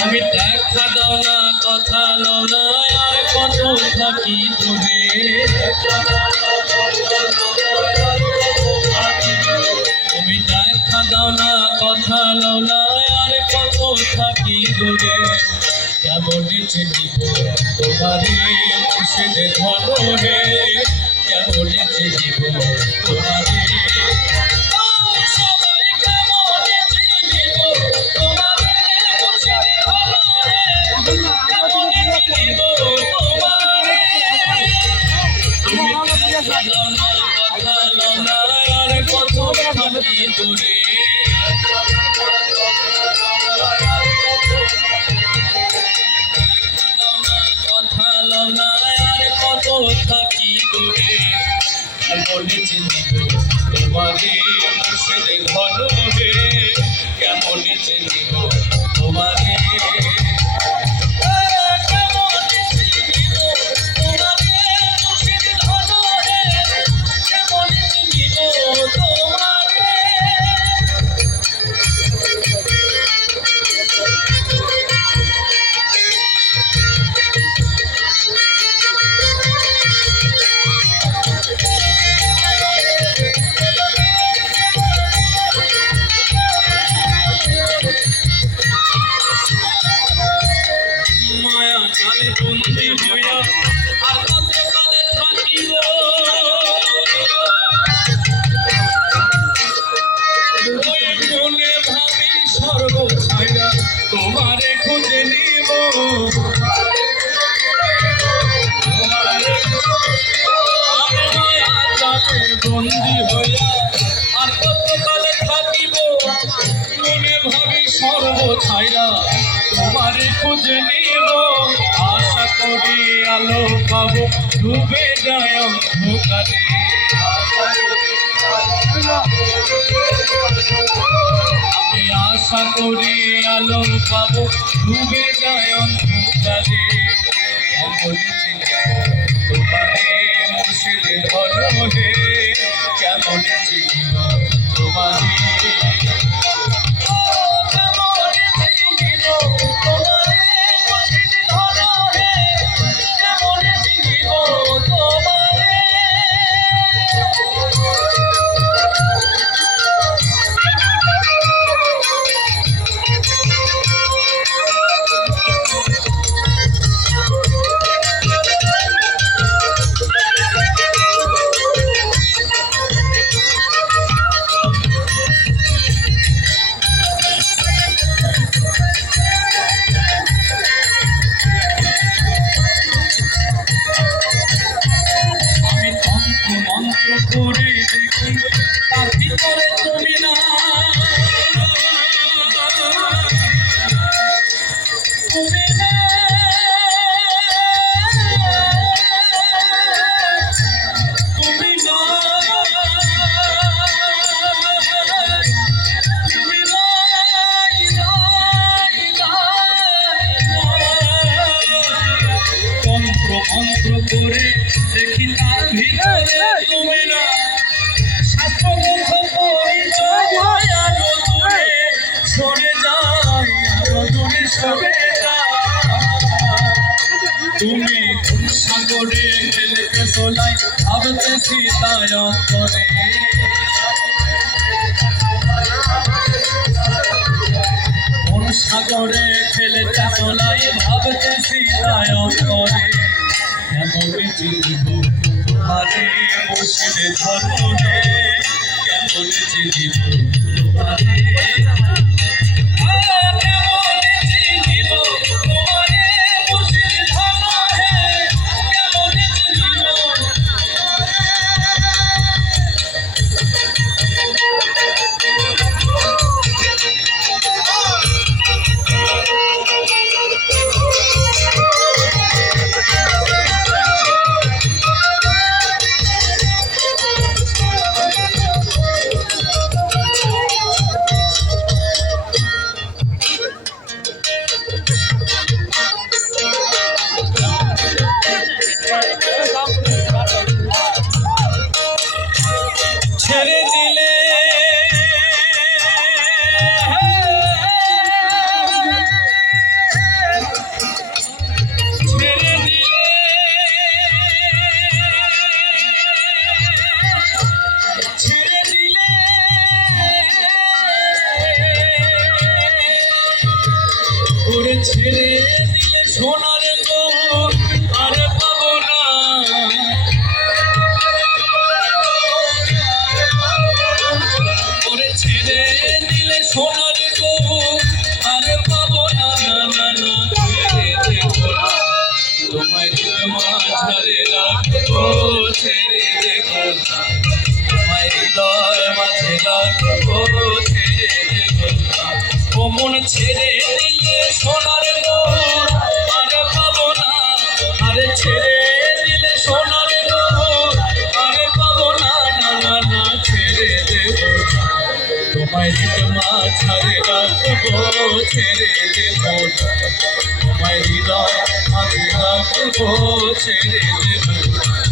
তুমি দেখা দাও না, কথা লও না, আর কত থাকি দূরে। তুমি দেখা দাও না, কথা লও না, আর কত থাকি দূরে। কেমন চিনিব তোমারে মুর্শিদ ধরে, কেমন চিনিব তোমারে। থাকি দূরে বলে চিনিব তোমারে মুর্শিদ ঘরে, কেমন চিনিব তোমারে। বন্দি হইয়া আর কতকালে থাকিব, ওই মনে ভাবি সর্বছাইরা তোমারে খুঁজে নিব। বন্দি হইয়া আর কতকালে থাকিব, মনে ভাবি সর্বছাইরা তোমারে খুঁজে নিব। আশা করি আলো পাবো ডুবে যায় অন্ধকারে, আমি আশা করি আলো পাবো ডুবে যায় অন্ধকারে। কেমন চিনিব তোমারে মুর্শিদ ঘরে, কেমন চিনিব তোমারে। তুমি না শাস্ত্রমুখ পরিচয় আরো দূরে সরে যায়, আরো দূরে সরে যায়। তুমি কোন সাগরে খেলতে চলাই ভাবতেছি তাই অন্তরে। কোন সাগরে খেলতে চলাই ভাবতেছি তাই অন্তরে। কেমন চিনিব তোমারে মুর্শিদে ধরে, কেমন চিনিব তোমারে, ছেড়ে দিলে ছেড়ে দিলে ছেড়ে দিলে ওরে ছেড়ে দিলে সোনার গো আর পাবো না। ছেড়ে দিলে সোনার গো আর পাবো না, না না তোমায় মাঝারে রাখবো, ছেড়ে দেবো না তোমায় হৃদয় মাঝে রাখবো, ছেড়ে দেবো না। ও মন ছেড়ে দিলে সোনার গো আর পাবো না, আরে ছেড়ে দিলে সোনার গো আর পাবো না, না না না ছেড়ে দেবো না তোমায় মাঝারে রাখবো, ছেড়ে দেবো না তোমায় হৃদয় মাঝে রাখবো, ছেড়ে দেবো না।